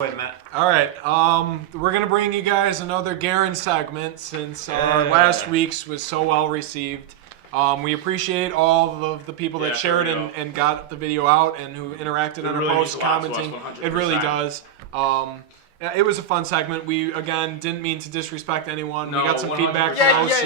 Wait, Matt. All right, we're gonna bring you guys another Guerin segment since last week's was so well received. We appreciate all of the people that shared and got the video out and who interacted on our posts, commenting. It really does. It was a fun segment. We again didn't mean to disrespect anyone. No, we got some 100%. feedback from OC.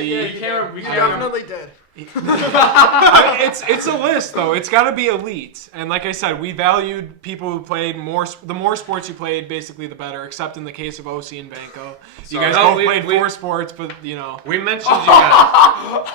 We definitely did. It's a list though. It's got to be elite. And like I said, we valued people who played more. The more sports you played, basically the better. Except in the case of OC and Banco, you guys both played 4 sports, but you know. We mentioned you guys.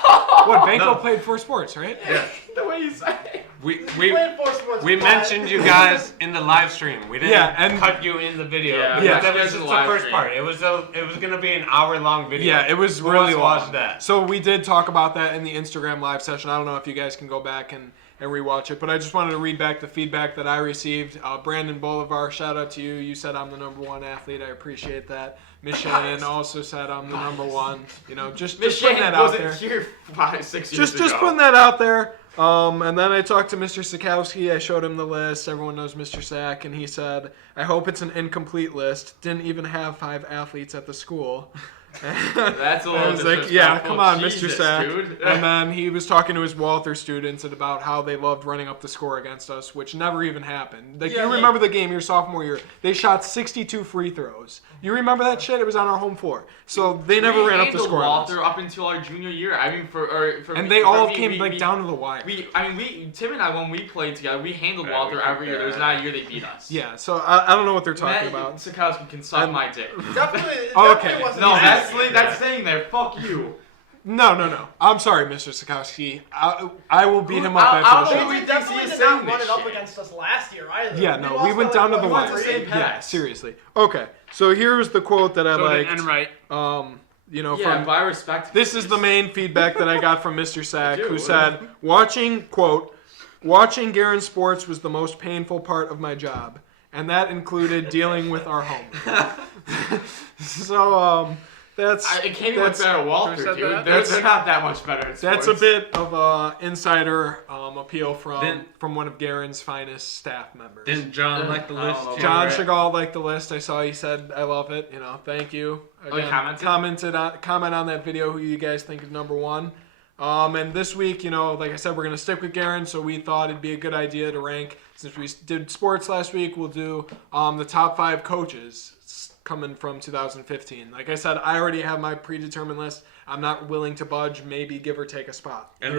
What Banco played 4 sports, right? Yeah. The way you say it. We mentioned you guys in the live stream. We didn't cut you in the video. Yeah. That was just the first part. It was gonna be an hour-long video. Yeah, it was really long. Watch that. So we did talk about that in the Instagram live session. I don't know if you guys can go back and rewatch it, but I just wanted to read back the feedback that I received. Brandon Bolivar, shout out to you. You said I'm the #1 athlete. I appreciate that. Miss Shannon also said I'm the #1. You know, just putting that out there. Here 5-6 years ago. Just putting that out there. And then I talked to Mr. Sikowski. I showed him the list. Everyone knows Mr. Sack, and he said, "I hope it's an incomplete list. Didn't even have 5 athletes at the school." That's a little disrespectful. Like, yeah, come on, Jesus, Mr. Sack. Dude. And then he was talking to his Walther students about how they loved running up the score against us, which never even happened. Like, you remember the game your sophomore year? They shot 62 free throws. You remember that shit? It was on our home floor. So they never ran up the score. Walther up until our junior year. I mean, and they all came down to the wire. Tim and I, when we played together, we handled Walther every year. There was not a year they beat us. Yeah, so I don't know what they're talking about. Sikowski can suck my dick. Definitely. Okay. Wasn't No, that's saying there. Fuck you. No. I'm sorry, Mr. Sikowski. I will beat him up after the show. We definitely did not run it up against us last year either. Yeah, no, we went down to the wire. Yeah, seriously. Okay, so here's the quote that I liked. And right. You know, Yeah, from by respect. this is the main feedback that I got from Mr. Sack, who said, watching Guerin sports was the most painful part of my job, and that included dealing with our home. So, it can't even look better at Walter, dude. They're not that much better at sports. That's a bit of an insider appeal from one of Guerin's finest staff members. Didn't John like the list? John Chagall liked the list. I saw he said, "I love it." You know, thank you. Again, comment on that video who you guys think is #1. And this week, you know, like I said, we're gonna stick with Guerin, so we thought it'd be a good idea to rank. Since we did sports last week, we'll do the top 5 coaches coming from 2015. Like I said, I already have my predetermined list. I'm not willing to budge, maybe give or take a spot. And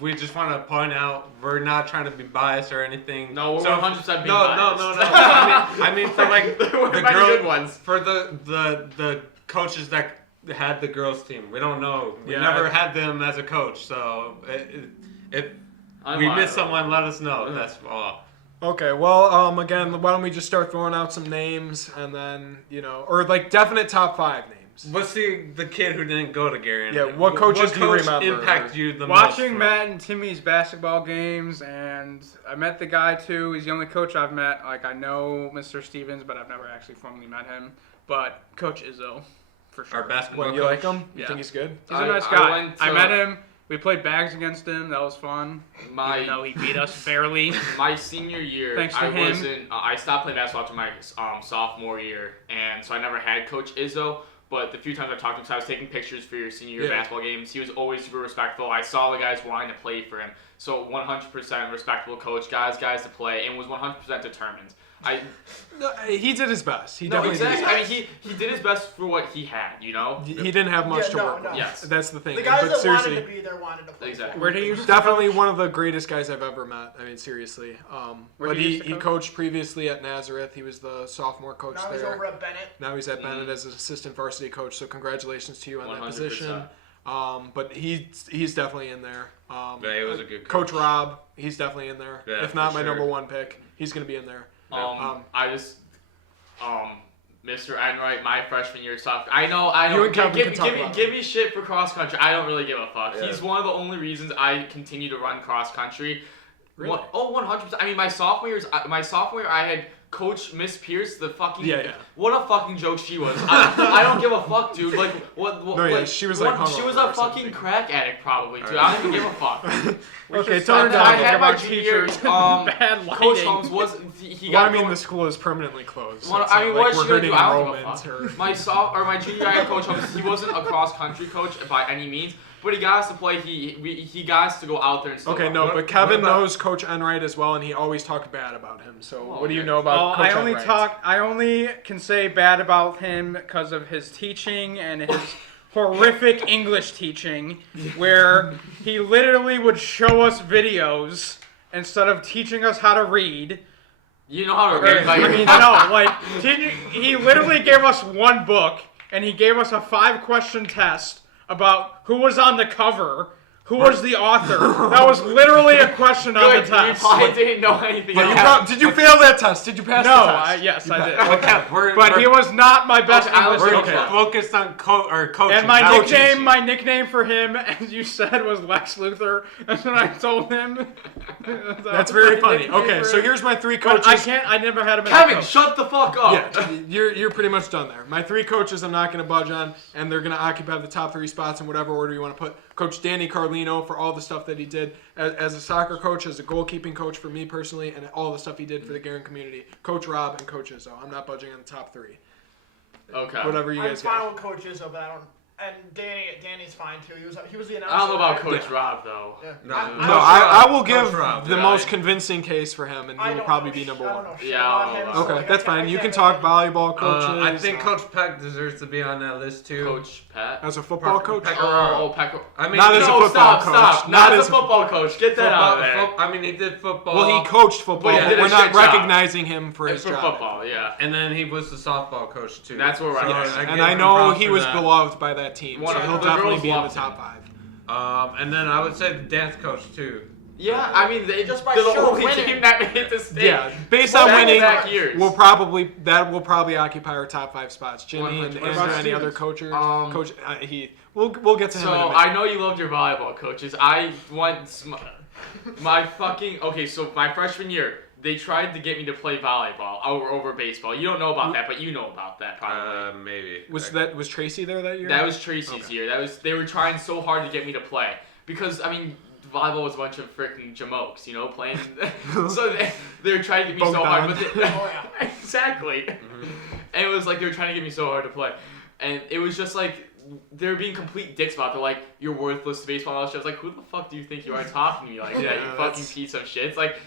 we just want to point out, we're not trying to be biased or anything. No, we're 100% being biased. No. I mean for like the good ones. For the coaches that had the girls team. We don't know. We never had them as a coach, so if we missed someone, let us know. That's all. Okay, well, again, why don't we just start throwing out some names and then, you know, or like definite top 5 names. What's the kid who didn't go to Guerin? Yeah, what coaches do you remember? Impact you the most? Watching Matt and Timmy's basketball games, and I met the guy too. He's the only coach I've met. Like, I know Mr. Stevens, but I've never actually formally met him. But Coach Izzo, for sure. Our basketball coach. You like him? You think he's good? He's a nice guy. I met him. We played bags against him. That was fun. Even though he beat us barely. My senior year, Thanks to him. I stopped playing basketball after my sophomore year, and so I never had Coach Izzo. But the few times I talked to him, so I was taking pictures for your senior year basketball games. He was always super respectful. I saw the guys wanting to play for him. So 100% respectable coach, guys to play, and was 100% determined. He did his best. He definitely did his best. I mean, he did his best for what he had, you know? He didn't have much to work with. Yes. That's the thing. The guys that wanted to be there wanted to play. Exactly. Where did he used to Definitely coach? one of the greatest guys I've ever met. I mean, seriously. But he coached previously at Nazareth. He was the sophomore coach there. Now he's over at Bennett. Now he's at Bennett as an assistant varsity coach, so congratulations to you on 100%. That position. But he's definitely in there. Yeah, he was a good coach. Coach Rob, he's definitely in there. Yeah, if not my #1 pick, he's going to be in there. Mr. Enright, my freshman year sophomore. I know. Give me shit for cross country. I don't really give a fuck. Yeah. He's one of the only reasons I continue to run cross country. Really? 100%. I mean, my sophomore year, I had Coach Miss Pierce, the fucking what a fucking joke she was. I don't give a fuck, dude. Like what? No, yeah, she was like she was a fucking crack addict, probably, dude. I don't even give a fuck. Okay, tone it down. I had my teachers. Bad lighting. Coach Holmes wasn't. The school is permanently closed. Well, I mean, what's she gonna do? I don't give a fuck. My junior year, I had Coach Holmes. He wasn't a cross country coach by any means. But he got us to play. He got us to go out there and stuff. Okay, no, but Kevin knows Coach Enright as well, and he always talked bad about him. So what do you know about Coach Enright? I only can say bad about him because of his teaching and his horrific English teaching, where he literally would show us videos instead of teaching us how to read. You know how to read. He literally gave us one book, and he gave us a 5-question test about who was on the cover, who was the author. That was literally a question on the test. I didn't know anything else. Did you fail that test? Did you pass the test? Yes, I did. Okay, but he was not my best English teacher. Focused on coaching. And my nickname for him, as you said, was Lex Luthor. That's what I told him. That's very funny. Okay, so here's my 3 coaches. I never had him as Kevin, a coach. shut the fuck up. Yeah, you're pretty much done there. My 3 coaches I'm not going to budge on, and they're going to occupy the top 3 spots in whatever order you want to put. Coach Danny Carlino for all the stuff that he did as a soccer coach, as a goalkeeping coach for me personally, and all the stuff he did for the Guerin community. Coach Rob and Coach Izzo. I'm not budging on the top 3. Okay. Whatever you guys got. I'm fine with Coach Izzo, but I don't. And Danny's fine too. He was the announcer. I don't know about Coach Rob though. Yeah. I will give the most convincing case for him, and he will probably be number 1. Okay, that's fine. You can talk volleyball coaches. I think Coach Peck deserves to be on that list too. Coach Peck? As a football coach? Peck. I mean, not as a football coach. Stop. Not as a football coach. Get that out of there. I mean, he did football. Well, he coached football, but we're not recognizing him for his job. For football, yeah. And then he was the softball coach too. That's where and I know he was beloved by that team, so he'll definitely be in the top 5. And then I would say the dance coach too. Yeah, I mean they're the only team that made the state. Yeah, based on winning, years. will probably occupy our top 5 spots. Jimmy and any other coaches. We'll get to him. So in a minute. I know you loved your volleyball coaches. I went my freshman year. They tried to get me to play volleyball over baseball. You don't know about that, but you know about that probably. Maybe. Was Tracy there that year? That was Tracy's year. They were trying so hard to get me to play because I mean volleyball was a bunch of freaking jamokes, you know, playing. So they were trying to get me so hard, but exactly. Mm-hmm. And it was like they were trying to get me so hard to play, and it was just like. They're being complete dicks about it. They're like, you're worthless to baseball. And I was like, who the fuck do you think you are talking to me like that, you fucking piece of shit? It's like,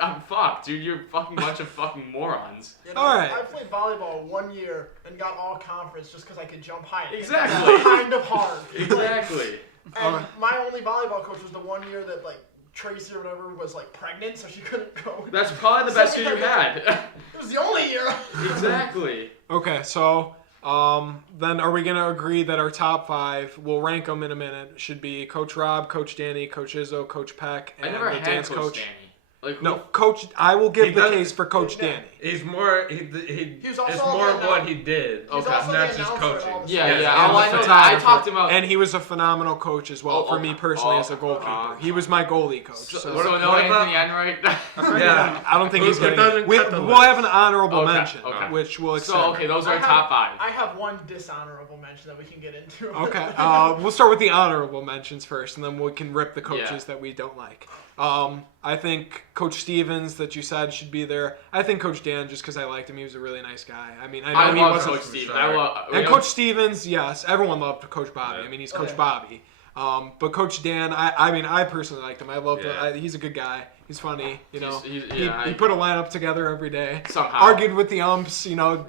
I'm fucked, dude. You're a fucking bunch of fucking morons. You know, Alright. I played volleyball 1 year and got all conference just because I could jump high. Exactly. Kind of hard. Exactly. And my only volleyball coach was the 1 year that, like, Tracy or whatever was, like, pregnant, so she couldn't go. That's probably the best year you had. It was the only year. Exactly. Okay, so then are we going to agree that our top 5, we'll rank them in a minute, should be Coach Rob, Coach Danny, Coach Izzo, Coach Peck, and I never the had dance Coach Danny. Like, no, Coach. I will give the case for Coach Danny. He's more. It's more of what he did. Okay, not just coaching. Yeah. I talked about. And he was a phenomenal coach as well for me personally as a goalkeeper. He was my goalie coach. So no Anthony Enright. Yeah, I don't think he's getting. We'll have an honorable mention, which we'll accept. So those are top 5. I have one dishonorable mention that we can get into. Okay, we'll start with the honorable mentions first, and then we can rip the coaches that we don't like. I think Coach Stevens that you said should be there. I think Coach Dan, just because I liked him, he was a really nice guy. I mean, I know he wasn't Coach Stevens. And Coach Stevens, yes, everyone loved Coach Bobby. I mean, he's Coach Bobby. But Coach Dan, I personally liked him. I loved him. He's a good guy. He's funny, you know. He put a lineup together every day. Somehow. Argued with the umps, you know.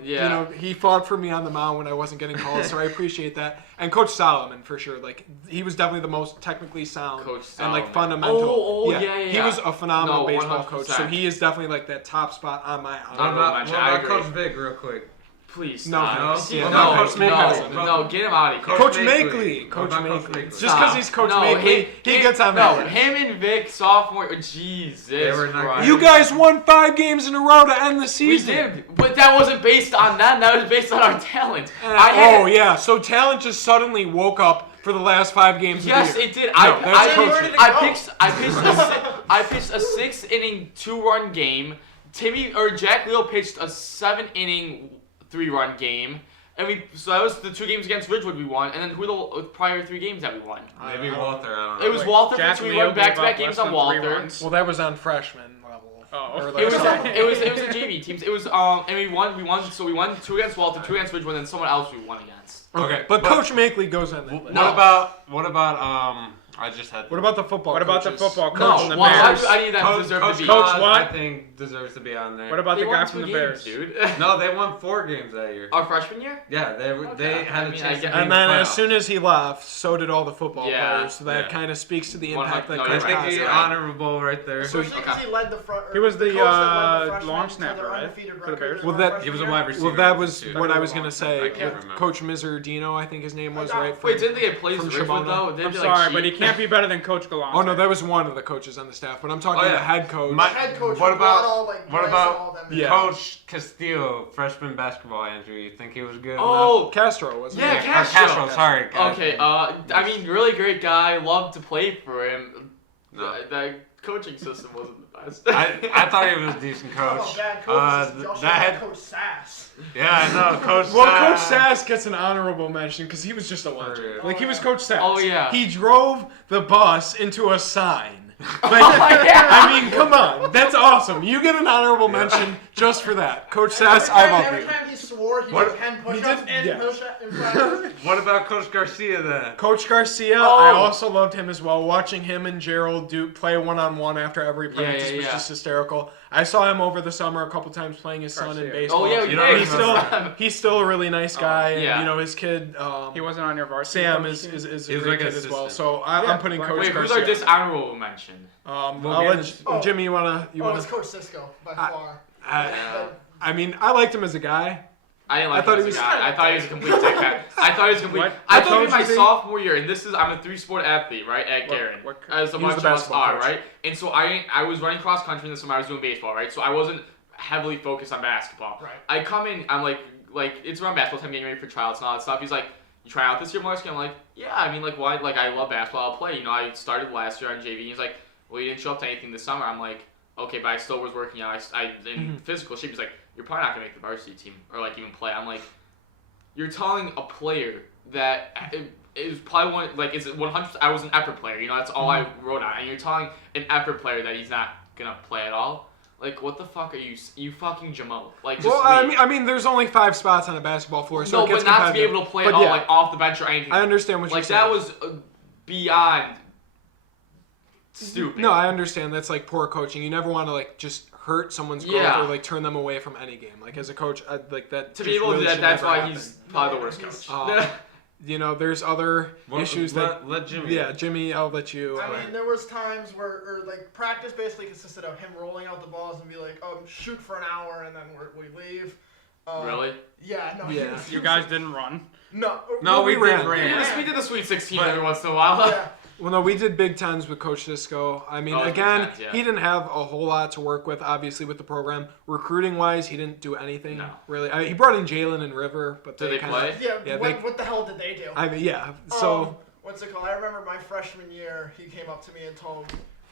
He fought for me on the mound when I wasn't getting calls, so I appreciate that. And Coach Solomon for sure, like he was definitely the most technically sound and like fundamental. He was a phenomenal baseball 100%. Coach, so he is definitely like that top spot on my. What about Coach Vic, real quick? Please stop. No, get him out of here. Coach Makeley. Coach Makeley. Just because he's Coach Makeley, he gets on that. Him and Vic, sophomore. Jesus Christ. You guys won 5 games in a row to end the season. We did, but that wasn't based on that. That was based on our talent. So talent just suddenly woke up for the last 5 games. Yes, of the year. it did. That's coaching. I pitched a 6-inning 2-run game. Jack Leo pitched a 7-inning 3-run game. And so that was the 2 games against Ridgewood we won, and then who the prior 3 games that we won? Maybe Walther. I don't know. It was Walther. Jack We won back-to-back games on Walther. Well, that was on freshman level. Oh, it was a JV teams. It was and we won. So we won 2 against Walther, 2 against Ridgewood, and then someone else we won against. Okay, but Coach Makeley goes on that. What about I just had. What about the football? What about the coaches? football coach from the I Bears? need that deserve to be. Coach what? I think deserves to be on there. What about They the won guy 2 from the games, Bears? dude? No, they won 4 games that year. Our freshman year? Yeah, they had a chance. And then as soon as he left, so did all the football players. So that Yeah. kind of speaks to the impact that No, Coach I think has. he's honorable right there. Especially because he led the front. He was the coach that led the freshmen long to snapper, their right? undefeated For the record Bears? their Well, that- freshman He was a year. wide receiver. Well, that was too. what I was gonna I say. can't remember. Coach Mizardino, I think his name was, right? Wait, didn't they get plays from with Ridgewood Shimona. though? Didn't I'm they, sorry, but he cheat? can't be better than Coach Gallant. Oh no, that was one of the coaches on the staff. But I'm talking the head coach. The head coach. What who brought about- all, what about all them Yeah. Coach Castillo, freshman basketball injury? You think he was good? Oh, Castro wasn't Yeah, it? Castro. Sorry. okay. I mean, really great guy. Loved to play for him. No. The coaching system wasn't the best. I thought he was a decent Oh, coach. bad coaches. Y'all should that have had, Coach Sass. yeah, I know, Coach. Well, Coach Sass gets an honorable mention because he was just a legend. real. Like he was Coach Sass. Oh, yeah. He drove the bus into a sign. Like, yeah. I mean, come on, that's awesome. You get an honorable mention just for that, Coach Sass. I love Every you. time he swore, he What- did 10 he push-ups did- and yeah. push-ups in practice. What about Coach Garcia then? Coach Garcia, Oh. I also loved him as well. Watching him and Gerald play one-on-one after every practice was yeah. just hysterical. I saw him over the summer a couple times playing his son in Garcia. baseball. Oh yeah, You don't he's remember. still a really nice guy, yeah. and you know his kid He wasn't on your varsity. Sam coach is team? a He was great like kid an as well. assistant. So I'm putting Coach Wait, who's Garcia. our dishonorable mention? I'll Well, let Oh. Jimmy. You wanna? It's Coach Cisco, by far. I mean, I liked him as a guy. I didn't like I thought him he as a was- guy. I thought he was a complete dickhead. I thought he was a complete. What? I What thought in coach my was he? sophomore year, and I'm a 3-sport athlete, right, at Guerin. what As a He was bunch the of us basketball are, coach. right? And so I was running cross country in the summer. I was doing baseball, right? So I wasn't heavily focused on basketball. Right. I come in, I'm like it's around basketball time, getting ready for tryouts and all that stuff. He's like, "You trying out this year, Marcy?" I'm like, "Yeah." I mean, like, why? Like, I love basketball. I'll play. You know, I started last year on JV. He's like, "Well, you didn't show up to anything this summer." I'm like, "Okay," but I still was working out. I in physical shape. He's like, "You're probably not gonna make the varsity team or like even play." I'm like, "You're telling a player that it was probably one like is it 100? I was an effort player. You know, that's all I wrote on. And you're telling an effort player that he's not gonna play at all." Like, what the fuck are you fucking Jamo? Like, just Well, leave. I mean, there's only 5 spots on a basketball floor, so no, it gets but not to be competitive. able to play But at all, yeah, like off the bench or anything. I understand what you're Like saying. that was beyond stupid. No, I understand. That's like poor coaching. You never want to like just hurt someone's growth Yeah. or like turn them away from any game. Like as a coach, like that. To just be able to really do that, should that's never why happen. he's probably the worst He's- coach. You know, there's other issues that. let Jimmy. Yeah, Jimmy, I'll let you. I mean, there was times where like practice basically consisted of him rolling out the balls and be like, "Oh, shoot for an hour," and then we leave. Really? Yeah. No. Yeah. You guys didn't run. No. No, we ran. did ran. We did the Sweet 16 But- every once in a while. Yeah. Well, no, we did Big Tens with Coach Cisco. I mean, Oh, Big again, Tens, yeah. he didn't have a whole lot to work with, obviously, with the program. Recruiting-wise, he didn't do anything, No. really. I mean, he brought in Jalen and River, but Did they kinda, play? Yeah. Yeah, what the hell did they do? I mean, yeah. So, What's it called? I remember my freshman year, he came up to me and told,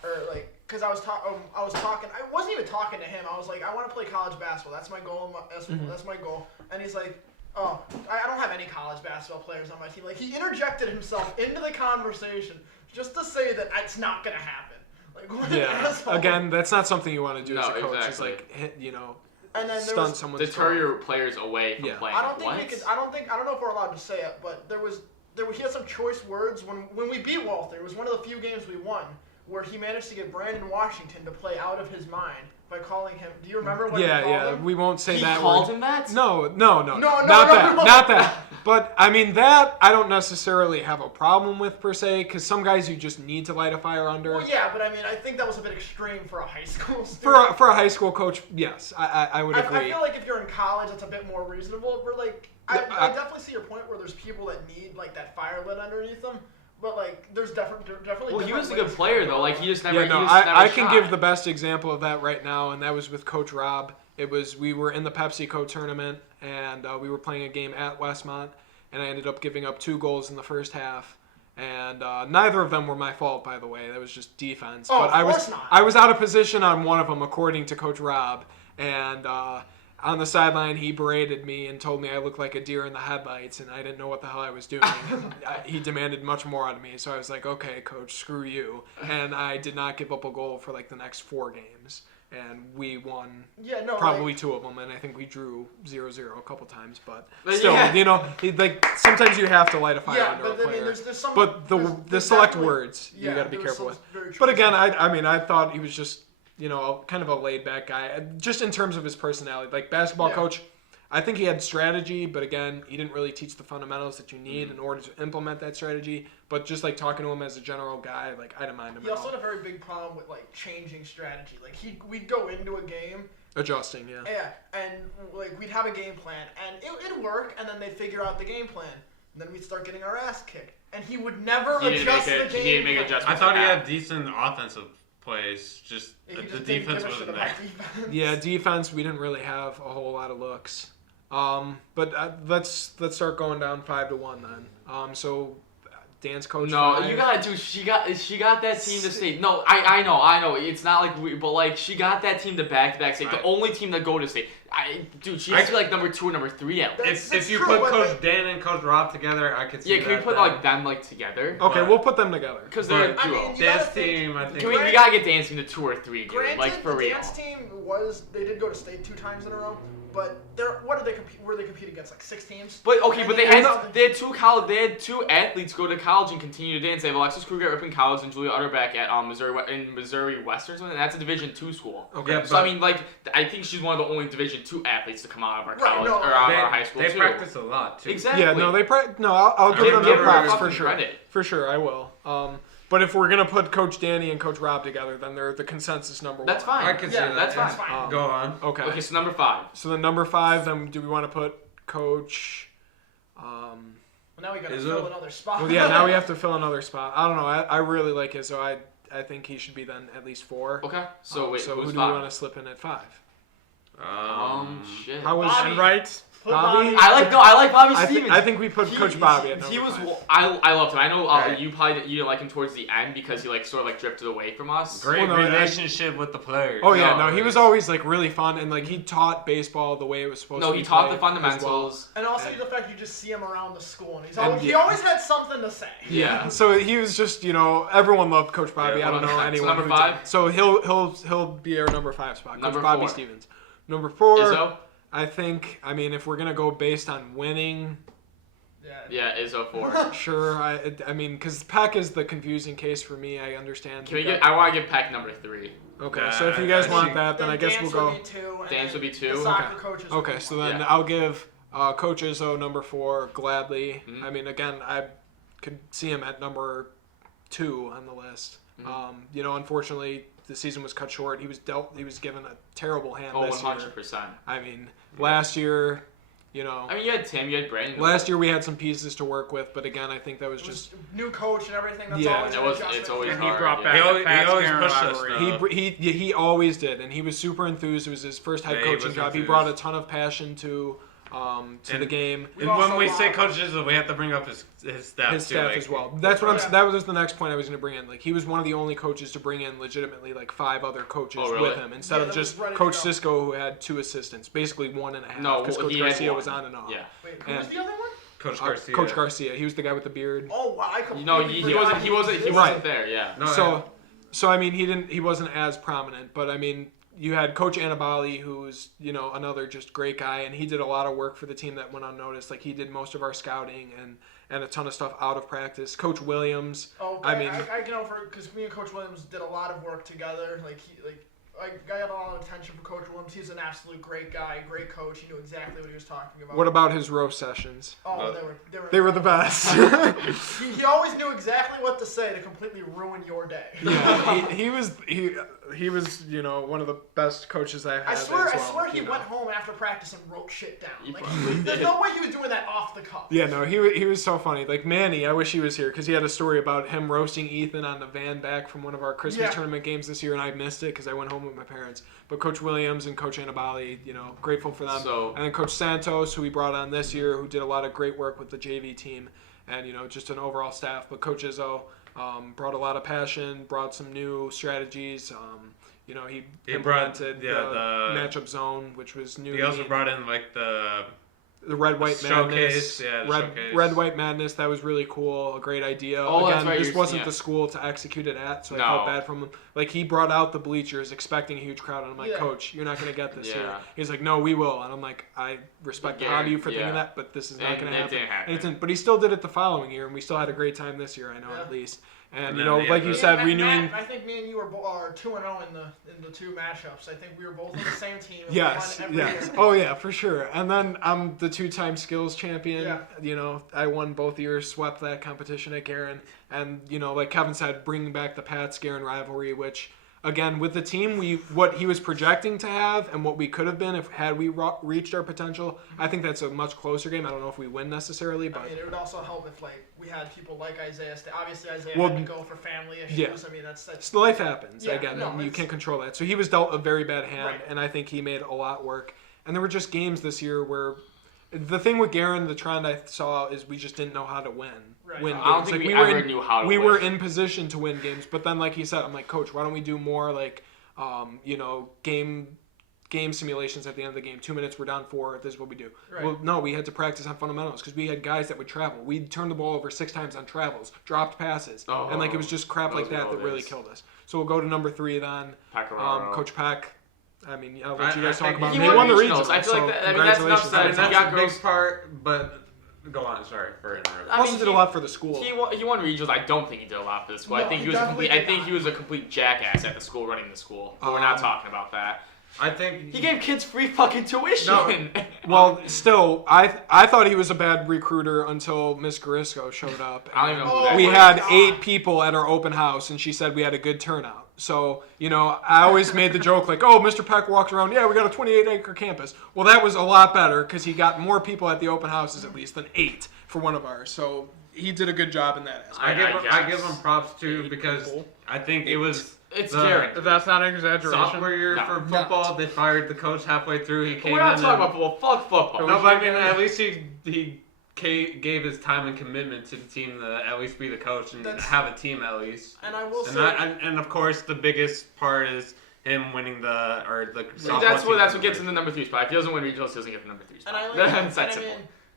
or like, cause I was talking, I wasn't even talking to him. I was like, I want to play college basketball. That's my goal. That's my goal. And he's like, oh, I don't have any college basketball players on my team. Like, he interjected himself into the conversation just to say that it's not gonna happen. Like, what an yeah. asshole. Again, that's not something you want to do No, as a coach. Is exactly. like, hit, you know, And then there stunt was, someone's Deter growth. your players away from Yeah. playing. I don't think What? we could. I don't know if we're allowed to say it, but he had some choice words when we beat Walther. It was one of the few games we won where he managed to get Brandon Washington to play out of his mind by calling him. Do you remember what he called him? We won't say He that called word. him that? No, No, not that, no. not that. But I mean, that I don't necessarily have a problem with per se, because some guys you just need to light a fire under. Well, yeah, but I mean, I think that was a bit extreme for a high school student. For a high school coach, yes, I would agree. I feel like if you're in college, it's a bit more reasonable. But like, I definitely see your point where there's people that need like that fire lit underneath them. But like, there's definitely. Well, he different was a good ways to player go though. Like about he it. just never. Yeah, no, he just never I can shot. give the best example of that right now, and that was with Coach Rob. We were in the PepsiCo tournament, and we were playing a game at Westmont, and I ended up giving up 2 goals in the first half. And neither of them were my fault, by the way. That was just defense. Oh, but of course not. I was out of position on one of them, according to Coach Rob. And on the sideline, he berated me and told me I looked like a deer in the headlights, and I didn't know what the hell I was doing. He demanded much more out of me, so I was like, okay, coach, screw you. And I did not give up a goal for like the next 4 games. And we won probably 2 of them, and I think we drew 0-0 a couple times. But still, like sometimes you have to light a fire under a player. I mean, there's some, but the select words you got to be careful with. But again, I thought he was just kind of a laid back guy, just in terms of his personality. Like basketball coach, I think he had strategy, but again, he didn't really teach the fundamentals that you need in order to implement that strategy. But just like talking to him as a general guy, like I didn't mind him. He also had a very big problem with like changing strategy. Like we'd go into a game adjusting, yeah, and like we'd have a game plan, and it'd work, and then they'd figure out the game plan, and then we'd start getting our ass kicked, and he would never adjust the game. He didn't make adjustments. I thought he had decent offensive plays. Just the defense wasn't there. Yeah, defense. We didn't really have a whole lot of looks. But let's start going down 5-1 then. So Dan's coach. No, you gotta do. She got that team to state. No, I know. It's not like but like she got that team to back-to-back state. The only team that go to state. She has to be like number 2 or number 3 at least. If you put Coach Dan and Coach Rob together, I could see. Yeah, can we put like them like together? Okay, we'll put them together. Because they're a duo. Dan's team, I think. We gotta get Dan's team to 2 or 3, dude. Granted, like for real. Dan's team they did go to state 2 times in a row. But what did they compete? Where they compete against like 6 teams? But okay, but they had 2 athletes go to college and continue to dance. They have Alexis Kruger at Ripon College and Julia Utterback at Missouri Western, and that's a Division II school. Okay, yeah, so I mean, like I think she's one of the only Division II athletes to come out of our college or out of our high school. They practice a lot too. Exactly. Yeah, no, I'll give them their props for sure. Credit. For sure, I will. But if we're gonna put Coach Danny and Coach Rob together, then they're the consensus number 1. That's fine. I can see that. That's fine. Go on. Okay. Okay, so number 5. So then number 5, then do we want to put Coach? Well, now we gotta fill another spot. Well, yeah, now we have to fill another spot. I don't know. I really like it, so I think he should be then at least 4. Okay. So wait, so who's who do 5? we want to slip in at 5? Shit. How was Bobby. Right? Bobby? I like Bobby Stevens. I think we put Coach Bobby at number 5. I loved him. I know you didn't like him towards the end because he like sort of like drifted away from us. Great relationship with the players. Oh yeah, no, he was always like really fun and like he taught baseball the way it was supposed to be. No, he taught the fundamentals. And also the fact you just see him around the school and he always had something to say. Yeah. So he was just everyone loved Coach Bobby. I don't know anyone. So number 5. So he'll be our number 5 spot. Number Coach Bobby 4. Stevens. Number 4. Izzo? I think, if we're going to go based on winning. Yeah, Izzo 4. Sure. Because Peck is the confusing case for me. I understand. I want to give Peck number 3. Okay, so if you guys want that, then I guess we'll go. Dance would be 2. The soccer coaches. Okay, so then I'll give Coach Izzo number 4 gladly. Mm-hmm. Again, I could see him at number 2 on the list. Mm-hmm. Unfortunately, the season was cut short. He was given a terrible hand this 100%. year. Last year, you had Tim, you had Brandon. Last year we had some pieces to work with, but again, I think that was just new coach and everything. That's it's always hard. He brought back he always pushed us. He always did, and he was super enthused. It was his first head coaching job. He brought a ton of passion to the game. And when we say coaches, we have to bring up his staff. His staff as well. That's what that was the next point I was going to bring in. Like he was one of the only coaches to bring in legitimately like 5 other coaches with him instead of just Coach Cisco who had 2 assistants, basically 1.5. No, because Coach Garcia was on and off. Yeah. Wait, who was the other one? Coach Garcia. Coach Garcia. He was the guy with the beard. Oh wow! He wasn't there. Yeah. No, so he wasn't as prominent, but you had Coach Annabali, who's, another just great guy, and he did a lot of work for the team that went unnoticed. Like, he did most of our scouting and a ton of stuff out of practice. Coach Williams. Oh, I can offer, because me and Coach Williams did a lot of work together. I got a lot of attention from Coach Williams. He's an absolute great guy, great coach. He knew exactly what he was talking about. What about his roast sessions? Oh, they were the best. he always knew exactly what to say to completely ruin your day. Yeah, he was one of the best coaches I've had. I swear he went home after practice and wrote shit down. There's no way he was doing that off the cuff. Yeah, no, he was so funny. Like Manny, I wish he was here because he had a story about him roasting Ethan on the van back from one of our Christmas tournament games this year, and I missed it because I went home with my parents. But Coach Williams and Coach Annabali, grateful for them. And then Coach Santos, who we brought on this year, who did a lot of great work with the JV team, and just an overall staff. But Coach Izzo brought a lot of passion, brought some new strategies. he implemented the matchup zone, which was new. He also brought in like the Red White Madness. Showcase. Red White Madness. That was really cool. A great idea. Oh, Again, that's right. this wasn't the school to execute it at, so I felt bad from him. Like, he brought out the bleachers expecting a huge crowd, and I'm like, Coach, you're not going to get this here. He's like, no, we will. And I'm like, I respect the hobby of you for thinking that, but this is not going to happen. And it didn't. But he still did it the following year, and we still had a great time this year, I know, at least. And, like you said, said, renewing. Matt, I think me and you are 2-0 in the two matchups. I think we were both on the same team. Yes. Oh yeah, for sure. And then I'm the 2-time skills champion. Yeah. I won both years, swept that competition at Guerin, and like Kevin said, bringing back the Pats Guerin rivalry, which. Again, with the team, what he was projecting to have and what we could have been had we reached our potential, I think that's a much closer game. I don't know if we win necessarily, but it would also help if we had people like Isaiah. Obviously, Isaiah had to go for family issues. Yeah. I mean, that's life happens. You can't control that. So he was dealt a very bad hand, and I think he made a lot work. And there were just games this year where the thing with Guerin, the trend I saw is we just didn't know how to win. Win games. I don't think we ever knew how to win. We were in position to win games, but then, like he said, I'm like, Coach, why don't we do more game simulations at the end of the game? 2 minutes, we're down 4. This is what we do. Right. Well, no, we had to practice on fundamentals because we had guys that would travel. We'd turn the ball over 6 times on travels, dropped passes, and it was just crap like that really killed us. So we'll go to number 3 then. Coach Peck. I mean, I'll let you guys talk about. He won the regionals. I feel like that. I mean, that's enough said. That's a big part, but. Go on. Sorry for interrupting. He also did a lot for the school. He won regionals. I don't think he did a lot for the school. No, I think he was a complete jackass at the school running the school. But we're not talking about that. I think he gave kids free fucking tuition. No. Well, still, I thought he was a bad recruiter until Miss Garisco showed up. I don't know who that we had 8 people at our open house, and she said we had a good turnout. So, I always made the joke like, oh, Mr. Peck walked around, we got a 28-acre campus. Well, that was a lot better because he got more people at the open houses at least than 8 for one of ours. So he did a good job in that aspect. I give him props too because I think it was Guerin. That's not an exaggeration. Sophomore year for football, they fired the coach halfway through. We're not talking about football. Fuck football. No, but I mean, at least he gave his time and commitment to the team to at least be the coach and have a team at least. And I will say, and of course, the biggest part is him winning the. That's what gets in the number 3 spot. If he doesn't win regionals, he doesn't get the number 3 spot.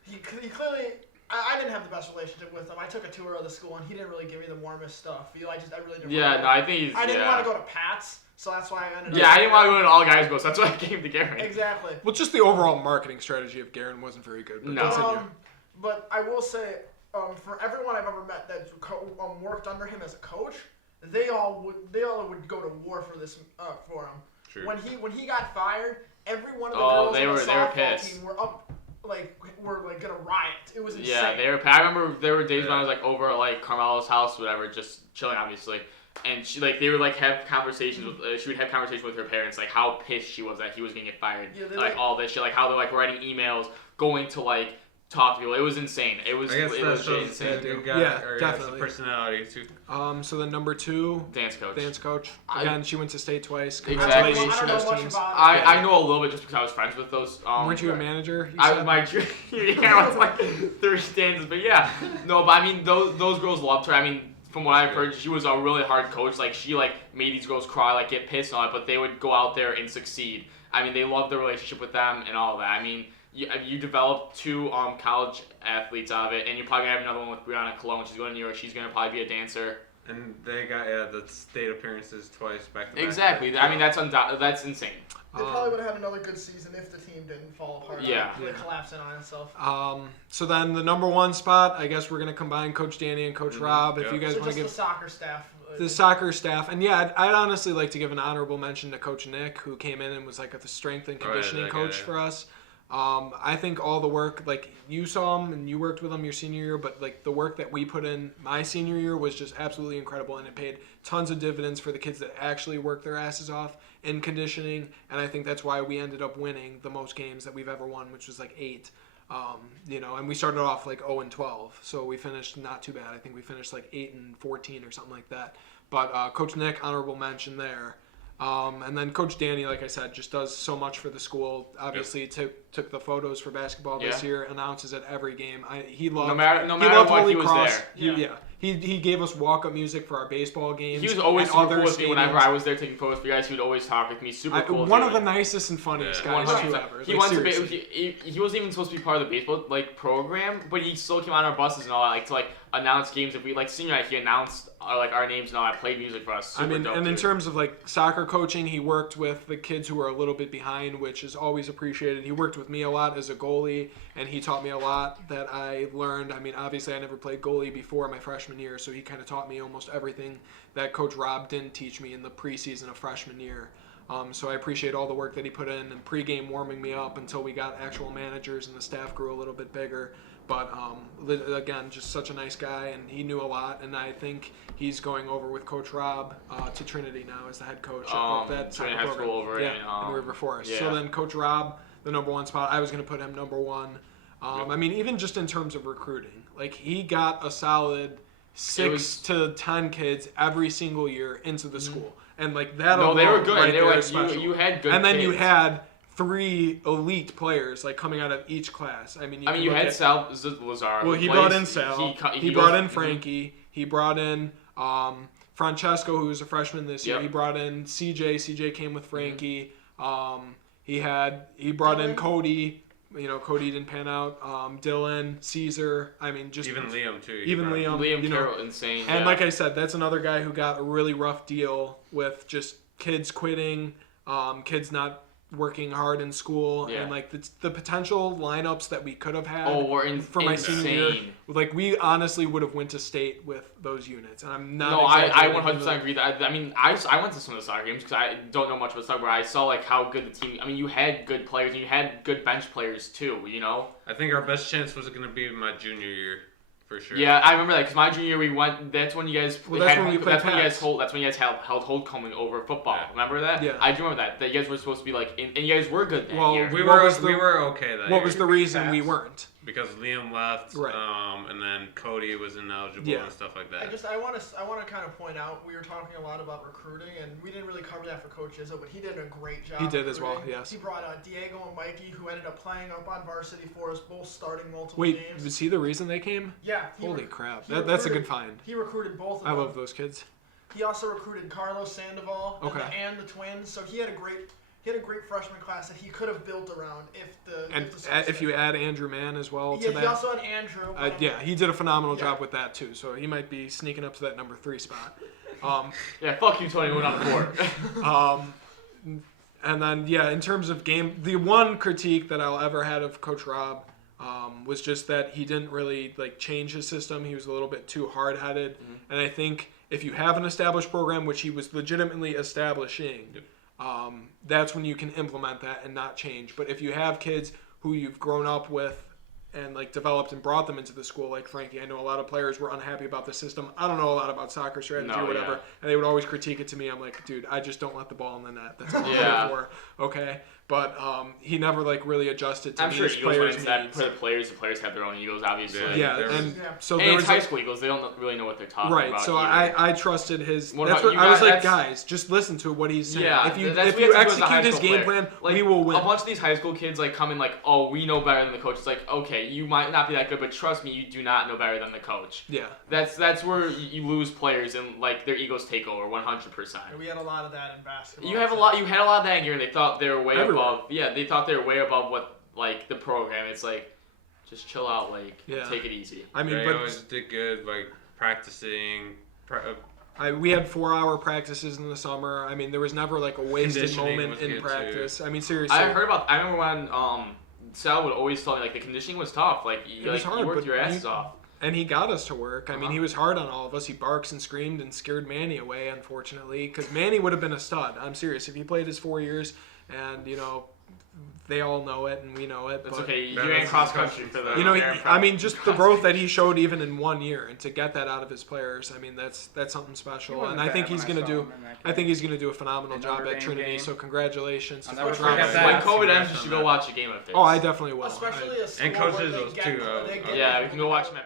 He clearly. I didn't have the best relationship with him. I took a tour of the school, and he didn't really give me the warmest stuff. I really didn't. I think I didn't want to go to Pat's, so that's why I ended up. Yeah, I didn't want to go to all guys' goals. That's why I came to Guerin. Exactly. Well, just the overall marketing strategy of Guerin wasn't very good. But no. But I will say, for everyone I've ever met that worked under him as a coach, they all would go to war for this for him. True. When he got fired, every one of the girls on the softball team were up. We're gonna riot. It was insane. Yeah, I remember there were days when I was over at Carmelo's house, whatever, just chilling, obviously. And she they would have conversations with. She would have conversations with her parents, how pissed she was that he was gonna get fired. Yeah, all this shit, how they're writing emails, going to talk to people. It was insane. It was insane. Definitely. Personality too. So then number 2, dance coach. Again, she went to state twice. Exactly. I don't know much about I know a little bit just because I was friends with those. Weren't you a manager? I was 3 stanzas, but yeah. No, but I mean those girls loved her. I mean, from what I've heard, she was a really hard coach. She made these girls cry, get pissed and all that, but they would go out there and succeed. I mean, they loved the relationship with them and all that. I mean. You developed 2 college athletes out of it, and you're probably going to have another one with Brianna Cologne. She's going to New York. She's going to probably be a dancer. And they got the state appearances twice back to back. Exactly. I mean, that's insane. They probably would have had another good season if the team didn't fall apart. Collapsing on itself. So then the number 1 spot, I guess we're going to combine Coach Danny and Coach Rob. If you guys want to give the soccer staff. The soccer staff. And I'd honestly like to give an honorable mention to Coach Nick, who came in and was the strength and conditioning coach for us. I think all the work, you saw him and you worked with him your senior year, but the work that we put in my senior year was just absolutely incredible, and it paid tons of dividends for the kids that actually worked their asses off in conditioning, and I think that's why we ended up winning the most games that we've ever won, which was 8. And we started off 0-12, so we finished not too bad. I think we finished 8-14 or something like that. But Coach Nick, honorable mention there. And then Coach Danny, like I said, just does so much for the school. Obviously, to took the photos for basketball this year, announces at every game. He loved no matter what, Holy he was Cross. there. He gave us walk-up music for our baseball games. He was always super cool with me whenever I was there taking photos for you guys. He would always talk with me. Super cool. One of the nicest and funniest guys ever. He wasn't even supposed to be part of the baseball program, but he still came on our buses and all that, to announce games. If we senior night, he announced our names and all that, played music for us. Super dope, in terms of soccer coaching, he worked with the kids who were a little bit behind, which is always appreciated. He worked with me a lot as a goalie, and he taught me a lot that I learned. I mean, obviously I never played goalie before my freshman year, so he kind of taught me almost everything that Coach Rob didn't teach me in the preseason of freshman year. So I appreciate all the work that he put in and pregame warming me up until we got actual managers and the staff grew a little bit bigger. But again, just such a nice guy, and he knew a lot. And I think he's going over with Coach Rob to Trinity now as the head coach of that Trinity High School over in River Forest. Yeah. So then Coach Rob, the number 1 spot, I was going to put him number 1. I mean, even just in terms of recruiting, he got a solid 6 to 10 kids every single year into the school, and that. No, they were good. Right, they were special. You had good. And then kids. you had 3 elite players coming out of each class. I mean, you had Sal Lazaro. Well, he brought in Sal. He brought in Frankie. He brought in Francesco, who was a freshman this year. He brought in CJ. CJ came with Frankie. He brought in Cody. Cody didn't pan out. Dylan, Caesar. I mean, just even Liam too. Liam Carroll, insane. And like I said, that's another guy who got a really rough deal with just kids quitting, kids not working hard in school, and the potential lineups that we could have had for my senior year. We honestly would have went to state with those units, and I'm not. No, I 100% agree. That I mean, I went to some of the soccer games because I don't know much about soccer, but I saw how good the team. I mean, you had good players and you had good bench players too. I think our best chance was going to be my junior year. For sure. Yeah, I remember that because my junior year we went. That's when you guys. That's when you guys held homecoming over football. Yeah. Remember that? Yeah. I do remember that. That you guys were supposed to be and you guys were good that year. We were okay that year. What was the reason we weren't? Because Liam left, right. And then Cody was ineligible and stuff like that. I want to kind of point out, we were talking a lot about recruiting, and we didn't really cover that for Coach Izzo, but he did a great job. He did as well, yes. He brought Diego and Mikey, who ended up playing up on varsity for us, both starting multiple games. Wait, was he the reason they came? Yeah. Holy crap. That's a good find. He recruited both of them. I love those kids. He also recruited Carlos Sandoval and the twins, so he had a great freshman class that he could have built around if you add Andrew Mann as well to that. He also had Andrew. He did a phenomenal job with that too. So he might be sneaking up to that number 3 spot. Fuck you, Tony. Went on the board. And then in terms of game, the one critique that I'll ever had of Coach Rob was just that he didn't really change his system. He was a little bit too hard-headed, and I think if you have an established program, which he was legitimately establishing. That's when you can implement that and not change. But if you have kids who you've grown up with and developed and brought them into the school, like Frankie, I know a lot of players were unhappy about the system. I don't know a lot about soccer strategy or whatever, and they would always critique it to me. I'm like, dude, I just don't let the ball in the net. That's all I'm for. Okay. But he never really adjusted to these players' needs. For the players have their own egos, obviously. So and it's high school egos. They don't really know what they're talking about. Right. So I trusted his. I was like, guys, just listen to what he's saying. Yeah, if you execute his game plan, we will win. A bunch of these high school kids come in oh, we know better than the coach. It's okay, you might not be that good, but trust me, you do not know better than the coach. Yeah. That's where you lose players and their egos take over 100%. We had a lot of that in basketball. You had a lot of that in here, and they thought they were way above. Yeah, they thought they were way above what the program. It's just chill out, take it easy. I mean, but always did good, practicing. We had 4-hour practices in the summer. I mean, there was never a wasted moment in practice. Too. I mean, seriously. I remember when Sal would always tell me the conditioning was tough. It was hard, you worked your asses off. And he got us to work. I mean, he was hard on all of us. He barks and screamed and scared Manny away, unfortunately, because Manny would have been a stud. I'm serious. If he played his 4 years, and they all know it and we know it. It's okay. You ran cross country for the. Just the growth that he showed even in 1 year, and to get that out of his players, I mean, that's something special. And I think he's gonna do. I think he's gonna do a phenomenal job at Trinity. So congratulations. When COVID ends, you should go watch a game of this. Oh, I definitely will. Especially a school and coaches those too. Yeah, we can go watch him at.